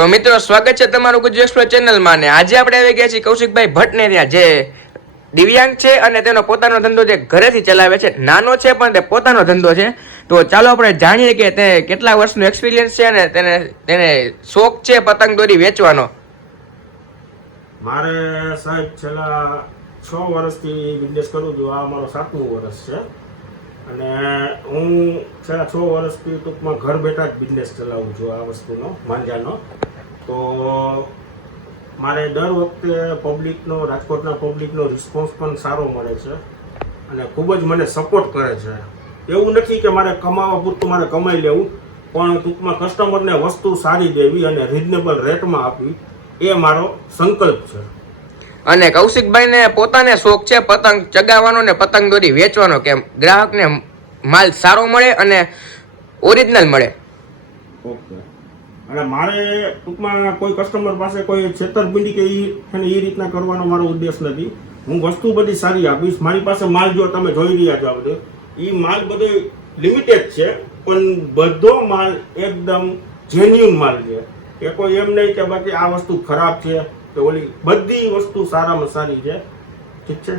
તો મિત્રો સ્વાગત છે તમારું ગુજરાત એક્સપ્લોર ચેનલમાં. ને આજે આપણે આવી ગયા છીએ કૌશિકભાઈ ભટ્ટને ત્યાં, જે દિવ્યાંગ છે અને તેનો પોતાનો ધંધો જે ઘરેથી ચલાવે છે. નાનો છે પણ તે પોતાનો ધંધો છે. તો ચાલો આપણે જાણીએ કે તે કેટલા વર્ષનો એક્સપિરિયન્સ છે અને તેને શોખ છે પતંગ દોરી વેચવાનો. મારે સાહેબ છેલ્લા 6 વર્ષથી બિઝનેસ કરું છું. આ મારો 7મું વર્ષ છે અને હું છેલ્લા 6 વર્ષથી ટૂંકમાં ઘર બેઠા જ બિઝનેસ ચલાવું છું આ વસ્તુનો, માંજાનો. તો મારે દર વખતે પબ્લિકનો, રાજકોટના પબ્લિકનો રિસ્પોન્સ પણ સારો મળે છે અને ખૂબ જ મને સપોર્ટ કરે છે. એવું નથી કે મારે કમાવા પૂરતું મારે કમાઈ લેવું, પણ ટૂંકમાં કસ્ટમરને વસ્તુ સારી દેવી અને રિઝનેબલ રેટમાં આપવી, એ મારો સંકલ્પ છે. અને કૌશિકભાઈને પોતાને શોખ છે પતંગ ચગાવવાનો ને પતંગ દોરી વેચવાનો, કે ગ્રાહકને માલ સારો મળે અને ઓરિજિનલ મળે. ઓકે. અને મારે ટૂંકમાં કોઈ કસ્ટમર પાસે કોઈ છેતરપિંડી કે એ રીતના કરવાનો મારો ઉદ્દેશ નથી. હું વસ્તુ બધી સારી આપીશ. મારી પાસે માલ જો તમે જોઈ રહ્યા છો આ બધો, એ માલ બધો લિમિટેડ છે, પણ બધો માલ એકદમ જેન્યુન માલ છે. એ કોઈ એમ નહીં કે બાકી આ વસ્તુ ખરાબ છે કે ઓલી, બધી વસ્તુ સારામાં સારી છે. ઠીક છે.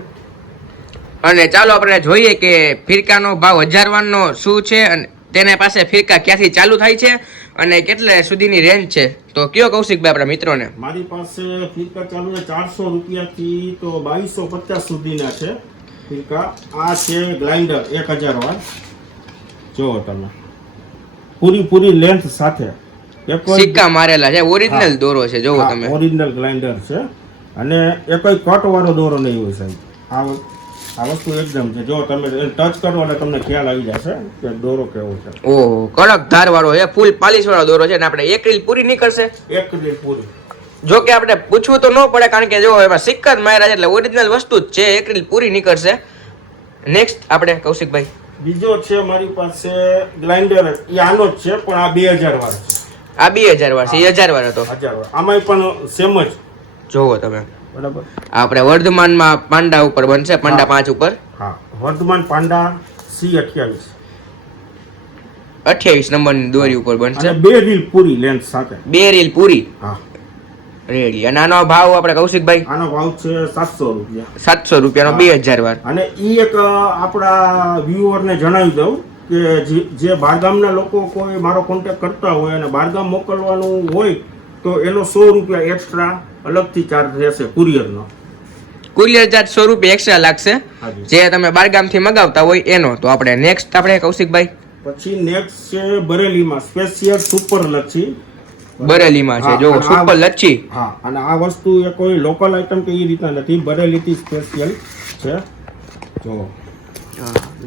અને ચાલો આપણે જોઈએ કે ફિરકાનો ભાવ હજારવાનનો શું છે અને તેના પાસે ફિરકા ક્યાંથી ચાલુ થાય છે અને કેટલા સુધીની રેન્જ છે. તો કયો કૌશિકભાઈ આપણા મિત્રોને. મારી પાસે ફિરકા ચાલુ છે 400 રૂપિયાથી તો 2250 સુધીના છે ફિરકા. આ છે ગ્લાઇન્ડર 1000 વાર. જુઓ તમે, પૂરી લેન્થ સાથે સિક્કા મારેલા છે, ઓરિજિનલ દોરો છે. જોવો તમે, ઓરિજિનલ ગ્લાઇન્ડર છે અને એ કોઈ કટ વાળો દોરો નહીં હોય સાહેબ. આ વસ્તુ એકદમ છે. જો તમે ટચ કરો એટલે તમને ખ્યાલ આવી જશે કે દોરો કેવો છે. ઓહો, કડક ધાર વાળો છે, ફૂલ પાલિશ વાળો દોરો છે. અને આપણે એક રીલ પૂરી નીકળશે. એક રીલ પૂરી. જો કે આપણે પૂછવું તો ન પડે, કારણ કે જો એમાં સિક્કા જ માર્યા છે એટલે ઓરિજિનલ વસ્તુ જ છે. એક રીલ પૂરી નીકળશે. નેક્સ્ટ આપણે કૌશિકભાઈ, બીજો છે મારી પાસે ગ્લાઇન્ડર. એ આનો જ છે પણ આ 2000 વાર છે. આ 2000 વાર છે, 1000 વાર હતો. 1000 વાર. આમાંય પણ સેમ જ. જોવો તમે, બરાબર. આપણે વર્ધમાનમાં પાંડા ઉપર બનશે, પાંડા 5 ઉપર. હા, વર્ધમાન પાંડા C28 28 નંબરની દોરી ઉપર બનશે. અને 2 રીલ પૂરી લેન્થ સાથે. 2 રીલ પૂરી. હા, રેડી. અને આનો ભાવ આપણે કૌશિકભાઈ, આનો ભાવ છે 700 રૂપિયા. 700 રૂપિયાનો 2000 વાર. અને ઈ એક આપણા વ્યુઅરને જણાવી દઉં કે જે બહારગામના લોકો કોઈ મારો કોન્ટેક્ટ કરતા હોય અને બહારગામ મોકલવાનું હોય તો એનો 100 રૂપિયા એક્સ્ટ્રા અલગથી ચાર્જ રહેશે કુરિયરનો. કુરિયર ચાર્જ 100 રૂપિયા એક્સ્ટ્રા લાગશે જે તમે બારગામથી મગાવતા હોય એનો. તો આપણે નેક્સ્ટ આપણે કૌશિકભાઈ, પછી નેક્સ્ટ છે બરેલીમાં સ્પેશિયલ સુપર લચ્છી. બરેલીમાં છે જો સુપર લચ્છી. હા, અને આ વસ્તુ એ કોઈ લોકલ આઈટમ કે એ રીતના નથી, બરેલીથી સ્પેશિયલ છે. જો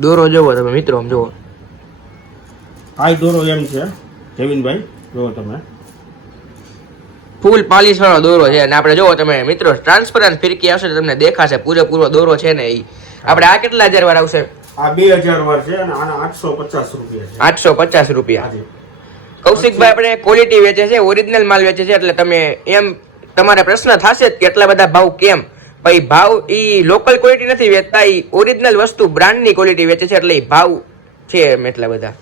દોરો જોવો તમે મિત્રો, આમ જોવો. આ દોરો એમ છે જમીનભાઈ, જોવો તમે, ફૂલ પાલિશ વાળો દોરો છે. અને આપણે જોવો તમે મિત્રો, ટ્રાન્સપરન્ટ ફિરકી આવશે તો તમને દેખાશે પૂરેપૂરો દોરો છે ને. એ આપણે આ કેટલા હજાર વાર આવશે? આ 2000 વાર છે અને આના 850 રૂપિયા છે. 850 રૂપિયા. કૌશિકભાઈ આપણે ક્વોલિટી વેચે છે, ઓરિજિનલ માલ વેચે છે, એટલે તમે એમ તમારે પ્રશ્ન થશે કે એટલા બધા ભાવ કેમ? ભાઈ ભાવ ઈ લોકલ ક્વોલિટી નથી વેચતા, ઈ ઓરિજિનલ વસ્તુ બ્રાન્ડની ક્વોલિટી વેચે છે, એટલે ઈ ભાવ છે એમ એટલા બધા.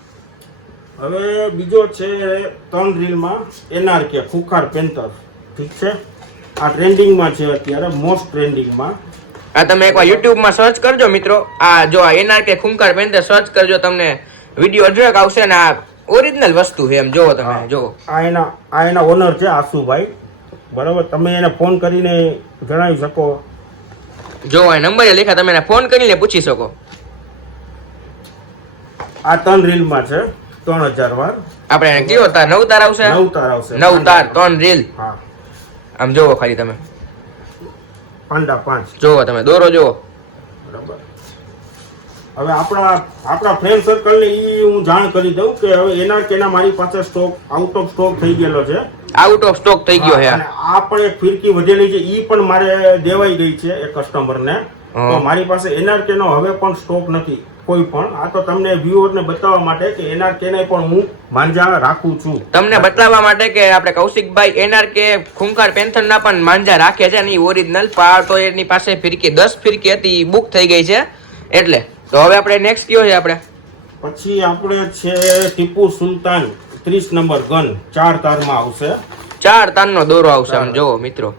હવે બીજો છે 3 રીલમાં NRK ખુખાર પેન્ટર. ઠીક છે. આ ટ્રેન્ડિંગમાં છે અત્યારે, મોસ્ટ ટ્રેન્ડિંગમાં. આ તમે એકવાર યુટ્યુબમાં સર્ચ કરજો મિત્રો. આ જો આ NRK ખુખાર પેન્ટર સર્ચ કરજો, તમને વિડીયો અઢળક આવશે. ને આ ઓરિજિનલ વસ્તુ છે એમ જોવો તમે. જો આ એના ઓનર છે આશુભાઈ, બરાબર. તમે એને ફોન કરીને જણાવી શકો. જો આ નંબર લખ્યા, તમે એને ફોન કરીને પૂછી શકો. આ 3 રીલમાં છે 3000 વાર. આપણે કયો તાર 9 તાર આવશે? 9 તાર આવશે. 9 તાર 3 રીલ. હા, આમ જોવો ખાલી તમે, પાંડા 5 જોવો તમે દોરો જોવો. બરાબર. હવે આપણા ફ્રેન્ડ સર્કલને હું જાણ કરી દઉં કે હવે એના મારી પાસે સ્ટોક આઉટ ઓફ સ્ટોક થઈ ગયેલો છે. આઉટ ઓફ સ્ટોક થઈ ગયો છે. અને આ પણ એક ફિરકી વધેલી છે, ઈ પણ મારે દેવાઈ ગઈ છે એક કસ્ટમરને. તો મારી પાસે NRK નો હવે પણ સ્ટોક નથી કોઈ પણ. આ તો તમને વ્યુઅરને બતાવવા માટે કે NRK ને પણ હું માંજા રાખું છું. તમને બતાવવા માટે કે આપણે કૌશિકભાઈ NRK ખુંખાર પેન્થર ના પણ માંજા રાખે છે અને ઓરિજિનલ પાર. તો એની પાસે ફિરકી 10 ફિરકી હતી, બુક થઈ ગઈ છે એટલે. તો હવે આપણે નેક્સ્ટ કયો છે આપણે? પછી આપણે છે ટીપુ સુલતાન 30 નંબર ગન, 4 તારમાં આવશે. 4 તારનો દોરો આવશે આમ જોવો મિત્રો.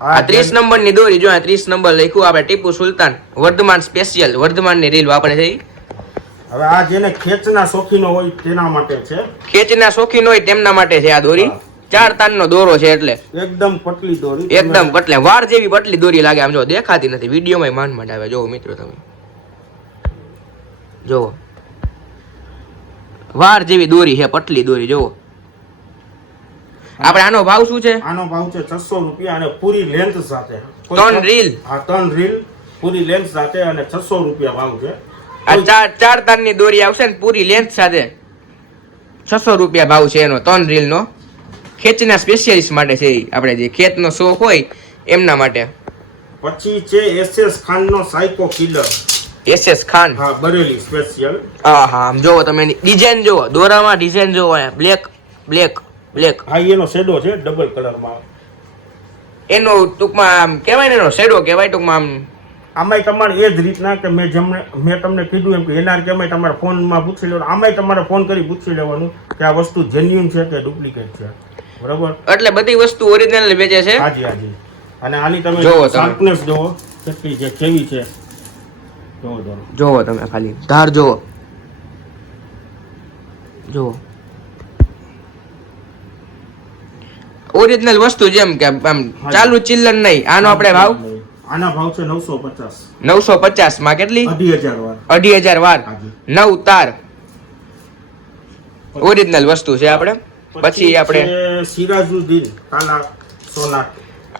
આ 30 નંબરની દોરી જો, આ 30 નંબર લખ્યું આપણે ટીપુ સુલતાન વર્ધમાન સ્પેશિયલ વર્ધમાનની રીલ વાપરે છે ઈ. હવે આ જેને ખેંચના શોખીનો હોય તેના માટે છે. ખેંચના શોખીન હોય તેમના માટે છે આ દોરી. 4 તારનો દોરો છે એટલે એકદમ પતલી દોરી, એકદમ પટલે વાર જેવી પટલી દોરી લાગે આમ જો, દેખાતી નથી વિડીયોમાં માંડ માંડ આવે. જોવો મિત્રો તમે જોવો, વાર જેવી દોરી છે, પટલી દોરી જોવો. આપણે આનો ભાવ શું છે? આનો ભાવ છે 600 રૂપિયા અને પૂરી લેન્થ સાથે. 3 રીલ. હા 3 રીલ પૂરી લેન્થ સાથે અને 600 રૂપિયા ભાવ છે. આ 4 તારની દોરી આવશે ને પૂરી લેન્થ સાથે 600 રૂપિયા ભાવ છે એનો, 3 રીલ નો. ખેંચના સ્પેશિયાલિસ્ટ માટે છે ઈ. આપણે જે ખેતનો શોખ હોય એમના માટે. પછી છે SS ખાન નો સાયકો કિલર. SS ખાન, હા બરેલી સ્પેશિયલ. હા હા આમ જોવો તમે એની ડિઝાઇન જોવો, દોરામાં ડિઝાઇન જોવો, બ્લેક બ્લેક બ્લેક. હા એનો શેડો છે ડબલ કલરમાં. એનો ટૂંકમાં આમ કહેવાય ને, એનો શેડો કહેવાય ટૂંકમાં આમ. આમાંય તમારે એ જ રીતના કે મેં તમને કીધું એમ કે એના કેમાંય તમારે ફોનમાં પૂછી લેવાનું, આમાંય તમારે ફોન કરી પૂછી લેવાનું કે આ વસ્તુ જેન્યુઇન છે કે ડુપ્લિકેટ છે. બરાબર, એટલે બધી વસ્તુ ઓરિજિનલ વેચે છે. હાજી હાજી. અને આની તમે જોવો તમે. શાર્પનેસ જોવો કેટલી છે, કેવી છે જોવો તમે. જોવો તમે ખાલી ધાર જોવો, જોવો ઓરિજિનલ વસ્તુ જેમ કે આમ ચાલુ ચિલ્લર નહીં. આનો આપણે ભાવ, આના ભાવ છે 950. 950 માં કેટલી? 2500 વાર. 2500 વાર, હાજી. 9 તાર ઓરિજિનલ વસ્તુ છે આપણે. પછી આપણે છે સિરાજુદ્દીન કાલા સોના.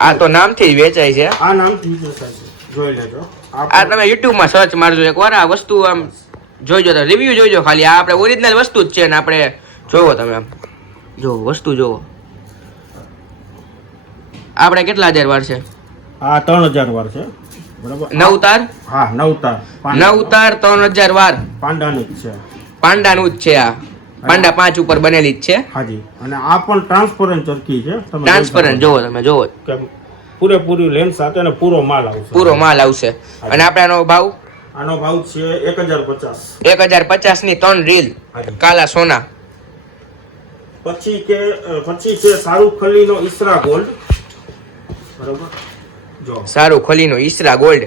આ તો નામથી જ વેચાય છે. આ નામથી વેચાય છે, જોઈ લેજો. આ તમે YouTube માં સર્ચ મારજો એકવાર, આ વસ્તુ આમ જોઈજો, તો રિવ્યુ જોઈજો ખાલી. આ આપણે ઓરિજિનલ વસ્તુ જ છે ને આપણે જોવો તમે આમ જોવો વસ્તુ જોવો. આપણે કેટલા હજાર વાર છે? આ 3000 વાર છે. બરાબર, 9 તાર. હા 9 તાર. 9 તાર 3000 વાર પાંડાની જ છે. પાંડાનું જ છે. આ પાંડા 5 ઉપર બનેલી જ છે. હાજી. અને આ પણ ટ્રાન્સપરન્ટ ચરખી છે. તમે ટ્રાન્સપરન્ટ જોવો તમે જોવો, કે પૂરેપૂરી લેન્સ સાથે અને પૂરો માલ આવશે. પૂરો માલ આવશે. અને આપણે આનો ભાવ, આનો ભાવ છે 1050. 1050 ની 3 રીલ હાજી. કાલા સોના. પછી છે શાહરુખ અલીનો ઈસરા ગોલ્ડ. બરાબર, જો સારું ખોલીનો ઈસરા ગોલ્ડ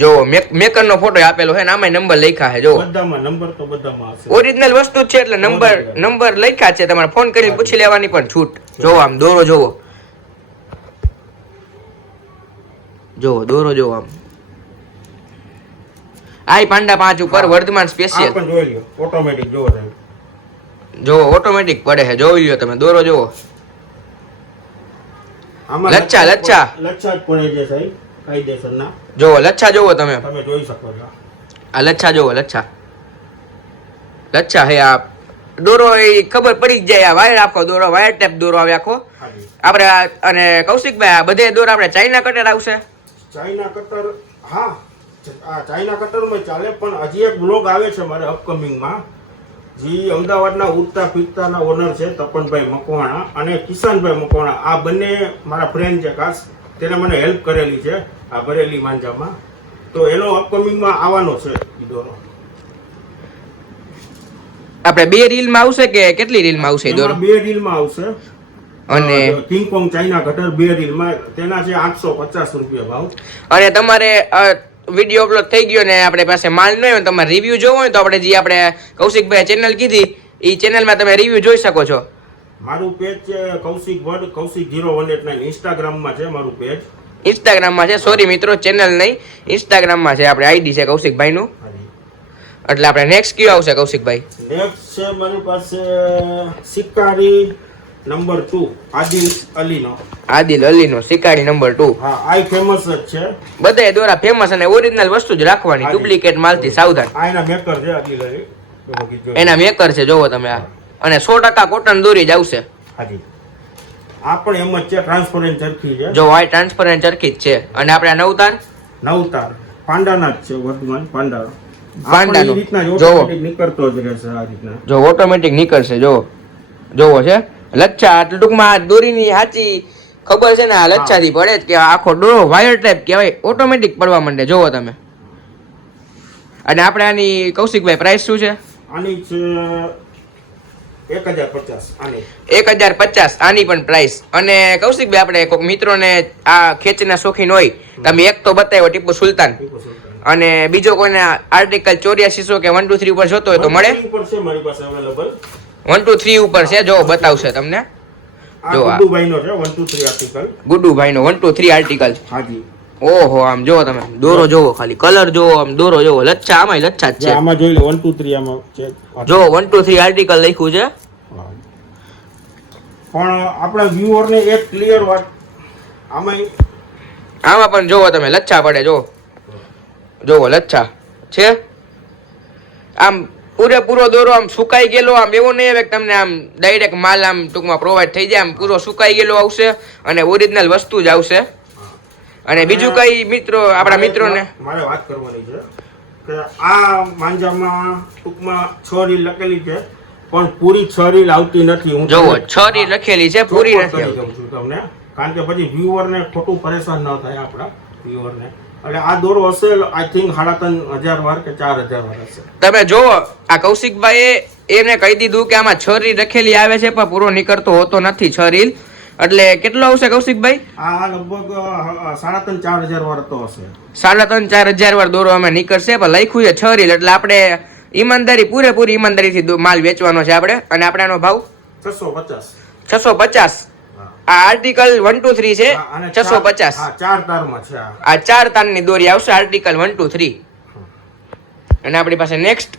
જોવો, મેકર નો ફોટો આપેલો છે ને આમાં નંબર લખ્યા છે જોવો. બધામાં નંબર તો બધામાં હશે. ઓરિજિનલ વસ્તુ જ છે એટલે નંબર લખ્યા છે. તમારે ફોન કરીને પૂછી લેવાની પણ છૂટ. જોવો આમ દોરો જોવો, જોવો દોરો જોવો આમ. આઈ પાંડા 5 ઉપર વર્ધમાન આ સ્પેશિયલ. પણ જોઈ લ્યો, ઓટોમેટિક જોવો સાહેબ. જોવો ઓટોમેટિક પડે છે, જોઈ લ્યો તમે દોરો જોવો. આમાં લચ્છા જ પડે છે સાહેબ, કાયદેસરના. જોવો લચ્છા જોવો તમે, તમે જોઈ શકો છો. આ લચ્છા જોવો, લચ્છા હે. આ દોરો એ ખબર પડી જ જાય. આ વાયર આખો દોરો, વાયર ટેપ દોરો આવે આખો. હાજી. આપણે અને કૌશિકભાઈ આ બધે દોરો આપણે ચાઇના કટર આવશે. ચાઇના કટર, હા આ ચાઇના કટરમાં ચાલે, પણ હજી એક બ્લોગ આવે છે મારે અપકમિંગમાં. જે અમદાવાદના ઉડતા ફીરતાના ઓનર છે તપનભાઈ મકવાણા અને કિશનભાઈ મકવાણા. આ બંને મારા ફ્રેન્ડ છે ખાસ, તેને મને હેલ્પ કરેલી છે આ બરેલી માંજામાં. તો એનો અપકમિંગમાં આવવાનો છે ઈ દોરો. આપણે 2 રીલમાં આવશે કે કેટલી રીલમાં આવશે ઈ દોરો? એમાં 2 રીલમાં આવશે. અને કિંગકોંગ ચાઇના કટર 2 રીલમાં, તેના છે 850 રૂપિયા ભાવ. અને તમારે વિડીયો અપલોડ થઈ ગયો ને આપણે પાસે માલ ન હોય, તમારે રિવ્યુ જોવો હોય તો આપણે જે આપણે કૌશિકભાઈ ચેનલ કીધી એ ચેનલમાં તમે રિવ્યુ જોઈ શકો છો. મારું પેજ છે કૌશિક વર્ડ, કૌશિક 0189. ઇન્સ્ટાગ્રામમાં છે મારું પેજ. ઇન્સ્ટાગ્રામમાં છે, સોરી મિત્રો ચેનલ નહીં, ઇન્સ્ટાગ્રામમાં છે આપણે આઈડી છે કૌશિકભાઈનું. એટલે આપણે નેક્સ્ટ કયું આવશે કૌશિકભાઈ? નેક્સ્ટ છે મારી પાસે શિકારી નંબર 2 આદિલ અલીનો. આદિલ અલીનો શિકારી નંબર 2. હા આ ફેમસ જ છે. બધાય દોરા ફેમસ અને ઓરિજિનલ વસ્તુ જ રાખવાની, ડુપ્લિકેટ માલથી સાવધાન. આ એના મેકર છે આદિલ અલી. એના મેકર છે જોવો તમે આ. અને 100% કોટન દોરી જ આવશે. હાજી. આ પણ એમ જ છે, ટ્રાન્સપરન્ટ ચરખી છે. જો આ ટ્રાન્સપરન્ટ ચરખી જ છે. અને આપણે આ નવતાર પાંડાના જ છે, વર્ધમાન પાંડા. પાંડાનો. આ રીતના જોવો. ઓટોમેટિક નીકળતો જ રહેશે આ રીતના. જો ઓટોમેટિક નીકળશે, જોવો છે લચ્છા. એટલે ટૂંકમાં આ દોરીની સાચી ખબર છે ને આ લચ્છાથી પડે કે આખો દોરો વાયર ટાઈપ કહેવાય, ઓટોમેટિક પડવા માંડે જોવો તમે. અને આપણે આની કૌશિકભાઈ પ્રાઇસ શું છે? આની છે 1050 આની 1050 આની પણ પ્રાઇસ. અને કૌશિકભાઈ આપણે કોઈક મિત્રોને આ ખેંચના શોખીન હોય, તમે એક તો બતાવ્યો ટીપુ સુલતાન, ટીપુ સુલતાન. અને બીજો કોઈને આર્ટિકલ 8400 કે 123 ઉપર જોતો હોય તો મળે. 123 ઉપર છે મારી પાસે અવેલેબલ. 123 ઉપર છે, જો બતાવશે તમને. આ જો આ ગુડ્ડુભાઈનો છે 123 આર્ટિકલ. ગુડ્ડુભાઈનો 123 આર્ટિકલ. હાજી. ઓહો, આમ જોવો તમે, દોરો જોવો, ખાલી કલર જોવો, આમ દોરો જોવો, લચ્છા, આમાંય લચ્છા જ જે છે. આમાં જોઈ લો 123 આમાં છે. જો 123 આર્ટિકલ લખ્યું છે. પણ આપણા વ્યુઅર ને એક ક્લિયર વાત આમાં પણ જોવો તમે, લચ્છા પડે, જોવો લચ્છા છે. આમ પૂરેપૂરો દોરો આમ સુકાઈ ગયેલો, આમ એવું નહીં આવે કે તમને આમ ડાયરેક્ટ માલ આમ ટૂંકમાં પ્રોવાઈડ થઈ જાય, આમ પૂરો સુકાઈ ગયેલો આવશે અને ઓરિજિનલ વસ્તુ જ આવશે. અને બીજું કઈ મિત્રો આપણા મિત્રોને મારે વાત કરવાની છે કે આ માંજામાં ટૂંકમાં 6 રીલ લખેલી છે, પણ પૂરી 6 રીલ આવતી નથી. હું જોવો 6 રીલ લખેલી છે, પૂરી નથી આવતી. કહું છું તમને, કારણ કે પછી વ્યુઅર ને ખોટું પરેશાન ન થાય આપણા વ્યુઅર ને. એટલે આ દોરો હશે આઈ થિંક 3500 વાર કે 4000 વાર હશે. તમે જોવો, આ કૌશિકભાઈએ એને કહી દીધું કે આમાં 6 રીલ લખેલી આવે છે, પણ પૂરો નીકળતો હોતો નથી 6 રીલ. એટલે કેટલો આવશે કૌશિકભાઈ? આ લગભગ 3500-4000 વાર તો હશે. 3500-4000 વાર દોરો અમે નીકળશે, પણ લખ્યું છે 6 રીલ. એટલે આપણે ઈમાનદારી, પૂરેપૂરી ઈમાનદારીથી માલ વેચવાનો છે આપણે. અને આપણે આનો ભાવ 650. આ આર્ટિકલ 123 છે, 650. હા, 4 તારમાં છે આ 4 તારની દોરી આવશે, આર્ટિકલ 123. અને આપણી પાસે નેક્સ્ટ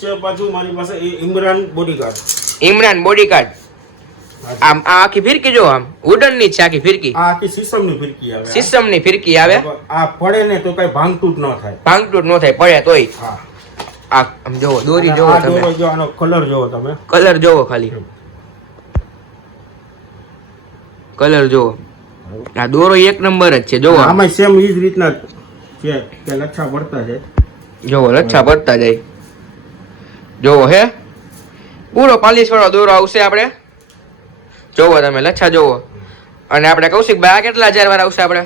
છે પાછું મારી પાસે ઇમરાન બોડીગાર્ડ. ઇમરાન બોડીગાર્ડ. આમ આ આખી ફિરકી જો, આમ વુડન ની છે આખી ફિરકી. આ આખી સિસ્ટમની ફિરકી આવે. સિસ્ટમની ફિરકી આવે. આ પડે ને તો કઈ ભાંગતૂટ ન થાય. ભાંગતૂટ ન થાય, પડે તોય. હા. આ આમ જોવો, દોરી જોવો આ તમે, દોરો જો, આનો કલર જોવો તમે. કલર જોવો, ખાલી કલર જોવો. આ દોરો એક નંબર જ છે, જોવો. આમાં સેમ ઈ જ રીતના છે કે લચ્છા પડતા છે. જોવો લચ્છા પડતા જાય, જોવો હે પૂરો પાલિશ વાળો દોરો આવશે આપણે. જોવો તમે લચ્છા જોવો. અને આપણે કૌશિકભાઈ આ કેટલા હજાર વાર આવશે આપણે?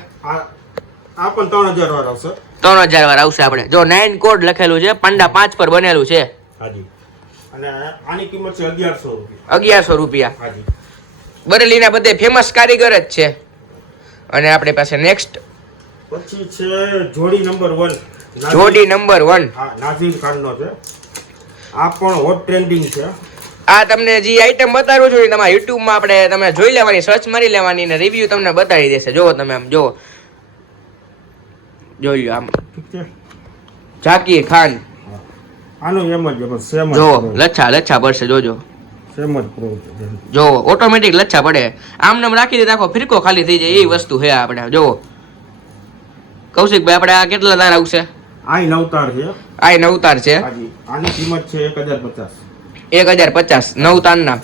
આ પણ 3000 વાર આવશે. 3000 વાર આવશે આપણે. જો 9 કોડ લખેલું છે, પાંડા 5 પર બનેલું છે. હાજી. અને આની કિંમત છે 1100 રૂપિયા. 1100 રૂપિયા. હાજી. બરેલીના બધે ફેમસ કારીગર જ છે. અને આપણી પાસે નેક્સ્ટ પછી છે જોડી નંબર 1. જોડી નંબર 1. હા, નાઝીર ખાનનો છે. આ પણ હોટ ટ્રેન્ડિંગ છે. આ તમને જે આઈટમ બતાવું છું તમારા YouTube માં આપણે તમે જોઈ લેવાની, સર્ચ મારી લેવાની ને રિવ્યુ તમને બતાવી દેશે. જોવો તમે, આમ જોવો, જોઈ લો આમ. ઠીક છે. ઝાકીર ખાન. આનું એમ જ બસ સેમ જ. જો લચ્છા પડશે, જોજો. સેમ જ પ્રો છે. જો ઓટોમેટિક લચ્છા પડે. આમ નામ રાખી દે આખો ફિરકો ખાલી થઈ જાય, એ વસ્તુ છે આપણે. જોવો કૌશિકભાઈ, આપણે આ કેટલા તાર આવશે? આ નવતાર છે. આ નવતાર છે. હાજી. આની કિંમત છે 1050. 1050 9 તારના.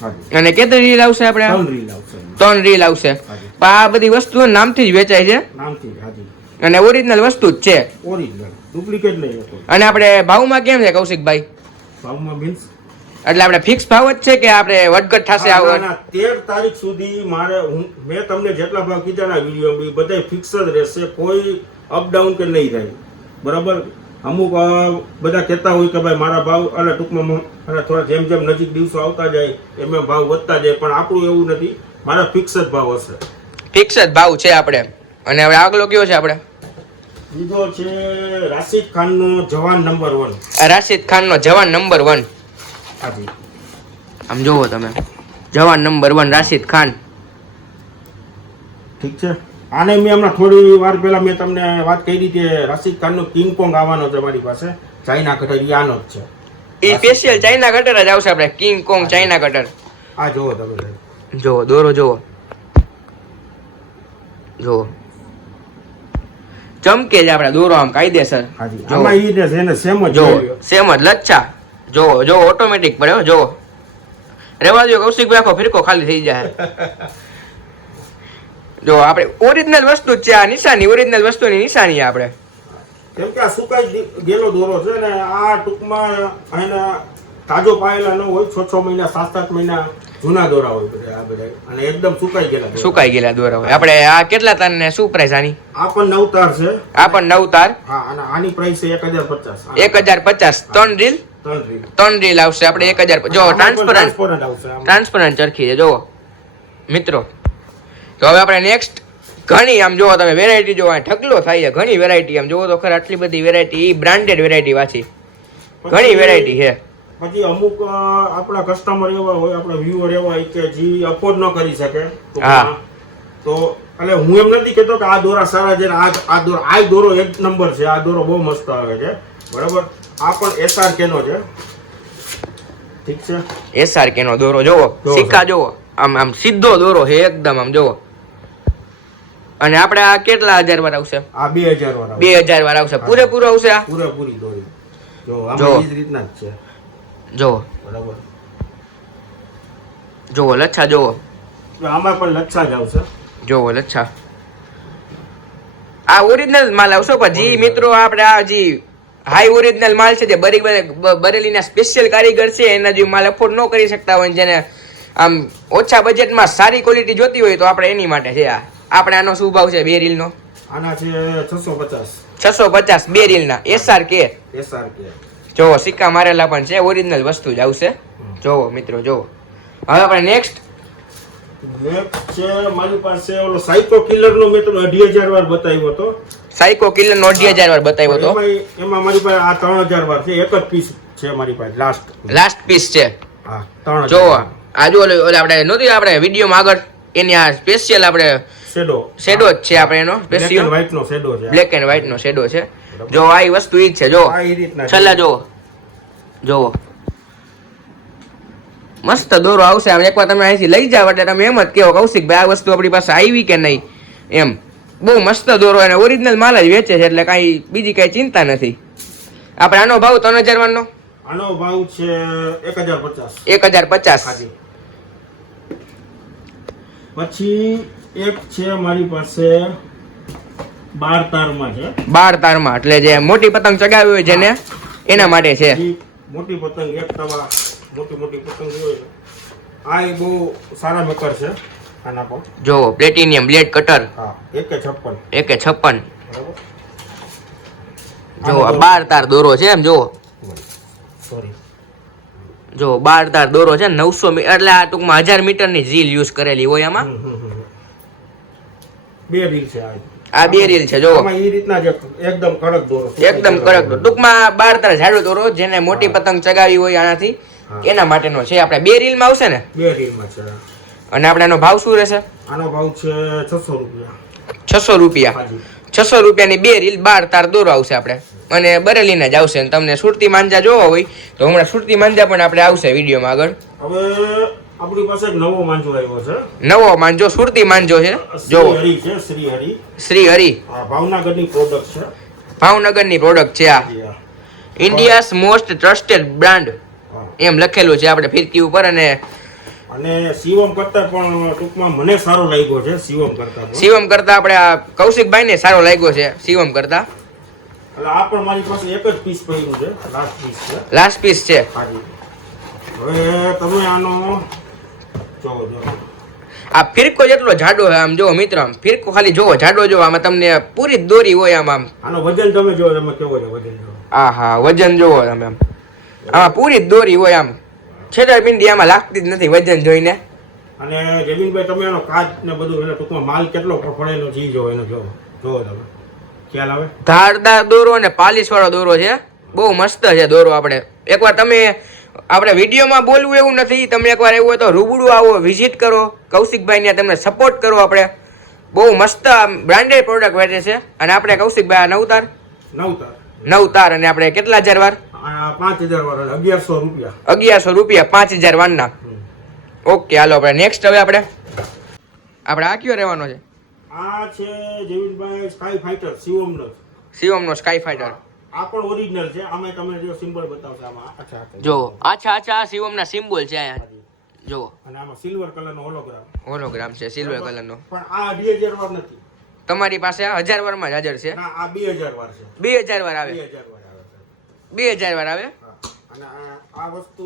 હાજી. અને કેટલી રીલ આવશે આપણે? 3 રીલ આવશે. 3 રીલ આવશે. હાજી. પણ આ બધી વસ્તુઓ નામથી જ વેચાય છે નામથી. હાજી. અને ઓરિજિનલ વસ્તુ જ છે. ઓરિજિનલ, ડુપ્લિકેટ નહીં હતો. અને આપણે ભાવમાં કેમ છે કૌશિકભાઈ? ભાવમાં મીન્સ એટલે આપણે ફિક્સ ભાવ જ છે કે આપણે વધઘટ થશે? ના, ના, 13 તારીખ સુધી મારે મેં તમને જેટલા ભાવ કીધા ના વિડીયો બધા ફિક્સ જ રહેશે. કોઈ અપડાઉન કે નહીં થાય. બરાબર. અમુક બધા કહેતા હોય કે ભાઈ મારા ભાવ અને ટૂંકમાં અને થોડા જેમ જેમ નજીક દિવસો આવતા જાય એમ એમ ભાવ વધતા જાય, પણ આપણું એવું નથી. મારા ફિક્સ જ ભાવ હશે. ફિક્સ જ ભાવ છે આપણે. અને હવે આગલો કયો છે આપણે? બીજો છે રાશિદ ખાનનો જવાન નંબર 1. રાશિદ ખાનનો જવાન નંબર 1. હાજી. આમ જોવો તમે, જવાન નંબર 1 રાશિદ ખાન. ઠીક છે. આને મેં હમણાં થોડી વાર પહેલા મેં તમને વાત કરી કે રાશિદ ખાનનો કિંગ કોંગ આવવાનો છે મારી પાસે. ચાઇના કટર ઈ આનો જ છે. એ સ્પેશિયલ ચાઇના કટર જ આવશે આપણે. King Kong China cutter. આ જોવો તમે. જોવો દોરો જોવો. જોવો ચમકે જ આપણે દોરો આમ કાયદેસર. હાજી. આમાં ઈ ને છે ને સેમ જ જોવો, સેમ જ લચ્છા. જોવો જોવો ઓટોમેટિક પડે. જોવો રેવા દો કૌશિકભાઈ, આખો ફિરકો ખાલી થઈ જાય. જો આપણે ઓરિજિનલ વસ્તુ જ છે આ. નિશાની ઓરિજિનલ વસ્તુની નિશાની આપણે. કેમ કે આ સુકાઈ ગયેલો દોરો છે ને આ ટૂંકમાં એના તાજો પાયેલા ન હોય. 6 મહિના 7 મહિના જૂના દોરા હોય બધા આ બધા, અને એકદમ સુકાઈ ગયેલા દોરા. સુકાઈ ગયેલા દોરા હોય. આપણે આ કેટલા તાર ને શું પ્રાઇસ આની? આ પણ 9 તાર છે. આ પણ 9 તાર. હા. અને આની પ્રાઇસ છે 1050. 1050. 3 રીલ 3 રીલ આવશે આપણે 1000 જો ટ્રાન્સપરન્ટ આવશે આમાં. ટ્રાન્સપરન્ટ ચરખી છે જો મિત્રો. તો હવે આપણે નેક્સ્ટ ઘણી આમ જોવો તમે વેરાયટી જોવો ઢગલો થાય છે ઘણી વેરાયટી આમ જોવો તો ખરા આટલી બધી વેરાયટી બ્રાન્ડેડ વેરાયટી વાંચી ઘણી વેરાયટી છે. પછી અમુક આપણા કસ્ટમર એવા હોય આપણા વ્યુઅર એવા હોય કે જે અફોર્ડ ન કરી શકે હા. તો એટલે હું એમ નથી કહેતો કે આ દોરા સારા છે ને આ દોરો એક નંબર છે, આ દોરો બહુ મસ્ત આવે છે બરાબર. આ પણ SRK નો છે, ઠીક છે. SRK નો દોરો જોવો સિક્કા જોવો આમ આમ સીધો દોરો છે એકદમ આમ જોવો. અને આપણે આ કેટલા હજાર વાર આવશે? આ 2000 વાળા 2000 વાર આવશે પૂરેપૂરો આવશે આ પૂરેપૂરી દોરી જો જો. આમાં એ જ રીતના જ છે જોવો બરાબર. જોવો લચ્છા જોવો આમાં પણ લચ્છા જ આવશે. જોવો લચ્છા આ ઓરિજિનલ માલ આવશે પણ જી મિત્રો આપણે આ જી હાઈ ઓરિજિનલ માલ છે જે બરેલીના સ્પેશિયલ કારીગર છે એના જે માલ અફોર્ડ ન કરી શકતા હોય જેને આમ ઓછા બજેટમાં સારી ક્વોલિટી જોતી હોય તો આપણે એની માટે છે આ. આપણે આનો શું ભાવ છે 2 રીલનો? આના છે 650 650 2 રીલના SRK. જોવો સિક્કા મારેલા પણ છે ઓરિજિનલ વસ્તુ જ આવશે જોવો મિત્રો જોવો. હવે આપણે નેક્સ્ટ છે મારી પાસે ઓલો સાયકો કિલર નો મેં તમને 2500 વાર બતાવ્યો હતો. સાયકો કિલર નો 2500 વાર બતાવ્યો હતો. એમાં મારી પાસે આ 3000 વાર છે, એક જ પીસ છે મારી પાસે લાસ્ટ પીસ છે. હા 3000 જોવો આ જો ઓલે આપણે નહોતી આપણે વિડીયોમાં આગળ એની આ સ્પેશિયલ આપણે શેડો જ છે આપણે એનો સ્પેશિયલ વ્હાઈટ નો શેડો છે, બ્લેક એન્ડ વ્હાઈટ નો શેડો છે. જો આ વસ્તુ ઈ જ છે જો છેલ્લા જોવો મસ્ત દોરો આવશે આમ. એકવાર તમે અહીંથી લઈ જાવ એટલે તમે એમ જ કહો કૌશિકભાઈ આ વસ્તુ આપણી પાસે આવી કે નહીં એમ. બહુ મસ્ત દોરો અને ઓરિજિનલ માલ જ વેચે છે એટલે કાંઈ બીજી કાંઈ ચિંતા નથી. આપણે આનો ભાવ 3000 વારનો આનો ભાવ છે 1050. 1050. પછી એક છે મારી પાસે 12 તારમાં છે. 12 તારમાં એટલે જે મોટી પતંગ ચગાવી હોય જેને એના માટે છે. મોટી પતંગ એક તવા મોટી પતંગ હોય આ એ બહુ સારા મેકર છે આના પર. જો પ્લેટિનિયમ બ્લેડ કટર. હા 156. 156. જો આ 12 તાર દોરો છે એમ જો. સોરી જો 12 તાર દોરો છે 900 એટલે આ ટૂંકમાં 1000 મીટરની ઝીલ યુઝ કરેલી હોય આમાં. 2 રીલ છે આ 2 રીલ છે જો આમાં એ રીતના જ એકદમ કડક દોરો, એકદમ કડક દોરો. ટૂંકમાં 12 તાર જાડો દોરો જેને મોટી પતંગ ચગાવી હોય આનાથી એના માટેનો છે. આપણે 2 રીલમાં આવશે ને? 2 રીલમાં છે. અને આપણે આનો ભાવ શું રહેશે? આનો ભાવ છે 600 રૂપિયા. 600 રૂપિયા. 600 રૂપિયાની 2 રીલ 12 તાર દોરો આવશે આપણે. અને બરેલીના જ આવશે. અને તમને સુરતી માંજા જોવા હોય તો હમણાં સુરતી માંજા પણ આપણે આવશે વિડીયોમાં આગળ. હવે આપણી પાસે એક નવો માંજો આવ્યો છે. નવો માંજો સુરતી માંજો છે જો શ્રી હરિ. ભાવનગરની પ્રોડક્ટ છે. ભાવનગરની પ્રોડક્ટ છે આ. ઇન્ડિયાઝ મોસ્ટ ટ્રસ્ટેડ બ્રાન્ડ એમ લખેલું છે આપણે ફિરકી ઉપર. અને શિવમ કરતા પણ ટૂંકમાં મને સારો લાગ્યો છે. શિવમ કરતા આપણે આ કૌશિકભાઈ ને સારો લાગ્યો છે શિવમ કરતા. એટલે આ પણ મારી પાસે એક જ પીસ પડ્યું છે, લાસ્ટ પીસ છે. હવે તમે આનો જોવો આ ફિરકો જેટલો જાડો છે આમ જો મિત્ર. આમ ફિરકો ખાલી જોવો જાડો જો આમાં તમને પૂરી દોરી હોય આમ. આનો વજન તમે જો તમે કેવો છે વજન જો. હા વજન જોવો તમે આમ. આમાં પૂરી દોરી હોય આમ. છેતરપિંડી આમાં લાગતી જ નથી વજન જોઈને. અને જમીનભાઈ તમે એનો કાચ ને બધું એટલે ટૂંકમાં માલ કેટલો પડેલો છે જો એનો જોવો તમે ખ્યાલ આવે. ધારદાર દોરો અને પાલિશ વાળો દોરો છે. બહુ મસ્ત છે દોરો. એકવાર તમે આપણે વિડીયોમાં બોલવું એવું નથી. તમે એકવાર એવું હોય તો રૂબરૂ આવો, વિઝિટ કરો કૌશિકભાઈ ને તમને સપોર્ટ કરો. આપણે બહુ મસ્ત બ્રાન્ડેડ પ્રોડક્ટ વેચે છે. અને આપણે કૌશિકભાઈ નવ તાર અને આપણે કેટલા હજાર વાર? 5000 વાર 1100 રૂપિયા. 1100 રૂપિયા 5000 વારના. ઓકે હાલો આપણે નેક્સ્ટ. હવે આપણે આ કયો રહેવાનો છે? આ છે જમીનભાઈ સ્કાય ફાઈટર શિવમનો સ્કાય ફાઈટર. આ પણ ઓરિજિનલ છે. આમાં તમને જો સિમ્બોલ બતાવશે આમાં. જો આછા શિવમના સિમ્બોલ છે અહીંયા જો. અને આમાં સિલ્વર કલરનો હોલોગ્રામ છે સિલ્વર કલરનો. પણ આ 2000 વાર નથી. તમારી પાસે 1000 વારમાં જ હાજર છે. ના આ 2000 વાર છે. 2000 વાર આવે. 2000 વાર આવે. અને આ વસ્તુ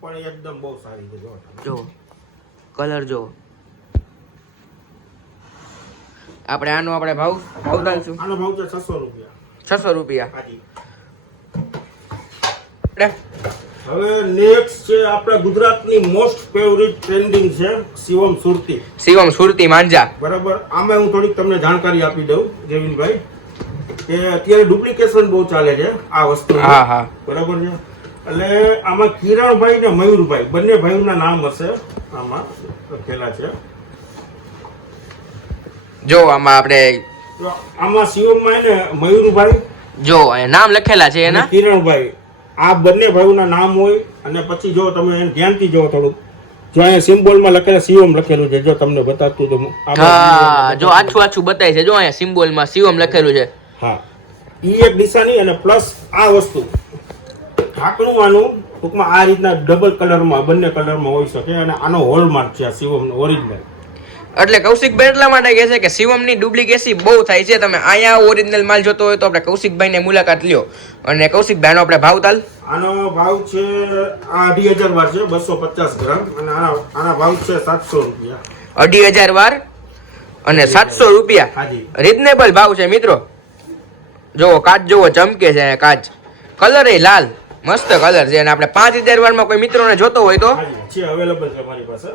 પણ એકદમ બહુ સારી છે જો કલર જો. આપણે આનો ભાવ આનો ભાવ છે 600 રૂપિયા. 600 રૂપિયા. હવે નેક્સ્ટ છે આપણા ગુજરાતની મોસ્ટ ફેવરિટ ટ્રેન્ડિંગ છે શિવમ સુરતી. શિવમ સુરતી માંજા. બરાબર. આમાં હું થોડીક તમને જાણકારી આપી દઉં જેવિનભાઈ કે અત્યારે ડુપ્લિકેશન બહુ ચાલે છે આ વસ્તુ. હા હા બરાબર છે. એટલે આમાં કિરણભાઈ ને મયુરભાઈ બંને ભાઈઓના નામ હશે આમાં લખેલા છે. જો આમાં આપણે તો આમાં શિવમમાં એને મયુરભાઈ જો અહીંયા નામ લખેલા છે અને એના. કિરણભાઈ આ બંને ભાઈઓના નામ હોય અને પછી જો તમે એને ધ્યાનથી જો થોડુંક જો અહીંયા સિમ્બોલમાં લખેલા શિવમ લખેલું છે જો તમને બતાવતું તો હા જો આછું આછું બતાય છે જો અહીંયા સિમ્બોલમાં શિવમ લખેલું છે. હા ઈ એક નિશાની અને પ્લસ આ વસ્તુ ઢાંકણું આનું ટૂંકમાં આ રીતના ડબલ કલરમાં બંને કલરમાં હોઈ શકે અને આનો હોલમાર્ક છે આ શિવમનો ઓરિજિનલ. એટલે કૌશિકભાઈ એટલા માટે કહે છે કે શિવમની ડુપ્લિકેસી બહુ થાય છે. તમે અહીંયા ઓરિજિનલ માલ જોતો હોય તો આપણે કૌશિકભાઈને મુલાકાત લ્યો. અને કૌશિકભાઈનો આપણે ભાવતાલ આનો ભાવ છે આ 2,000 વાર છે 250 ગ્રામ અને આના ભાવ છે 700 રૂપિયા. 2,500 વાર અને 700 રૂપિયા હાજી રીઝનેબલ ભાવ છે મિત્રો. જોવો કાચ જોવો ચમકે છે કાચ. કલર એ લાલ મસ્ત કલર છે અને આપણે 5,000 વારમાં કોઈ મિત્રોને જોતો હોય તો હાજી છે અવેલેબલ છે મારી પાસે.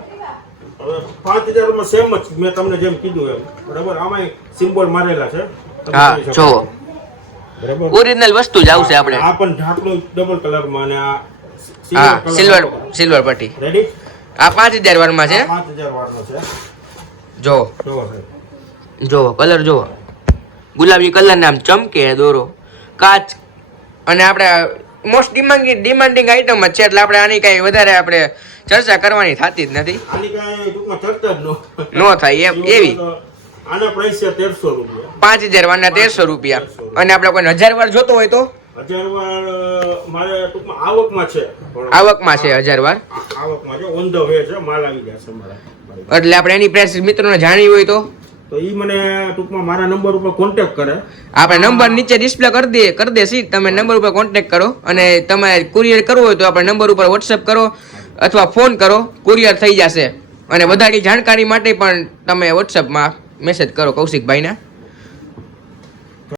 હવે 5,000 માં સેમ જ મેં તમને જેમ કીધું એમ બરાબર. આમાં સિમ્બોલ મારેલા છે તમે હા જોઈ શકો. જોવો બરાબર. ઓરિજિનલ વસ્તુ જ આવશે આપણે. આ પણ ઢાંકણું ડબલ કલરમાં અને આ હા સિલ્વર પટ્ટી. રેડી. આ 5,000 વારમાં છે. 5,000 વારનો છે. જો જોવો સાહેબ. જોવો કલર જોવો ગુલાબી કલર નામ ચમકે દોરો કાચ અને આપણે મોસ્ટ ડિમાન્ડિંગ આઈટમ જ છે એટલે આપણે આની કઈ વધારે આપણે ચર્ચા કરવાની થતી જ નથી. આની કાંઈ ટૂંકમાં ચર્ચા જ નો થાય એમ એવી. આના પ્રાઇસ છે 1,300 રૂપિયા. 5,000 વારના 1,300 રૂપિયા અને આપણે કોઈ 1,000 વાર જોતો હોય તો 1,000 વાર મારે ટૂંકમાં આવકમાં છે. આવકમાં છે 1,000 વાર આવકમાં છે ઓન ધ વે છે માલ આવી જશે મારા. એટલે આપણે એની પ્રાઇસ મિત્રોને જાણવી હોય તો ઈ મને ટૂંકમાં મારા નંબર ઉપર કોન્ટેક્ટ કરે. આપણે નંબર નીચે ડિસ્પ્લે કરી દેસી તમે નંબર ઉપર કોન્ટેક્ટ કરો અને તમે કુરિયર કરવું હોય તો આપણે નંબર ઉપર વોટ્સએપ કરો અથવા ફોન કરો કુરિયર થઈ જશે. અને વધારે જાણકારી માટે પણ તમે વોટ્સએપમાં મેસેજ કરો કૌશિકભાઈને.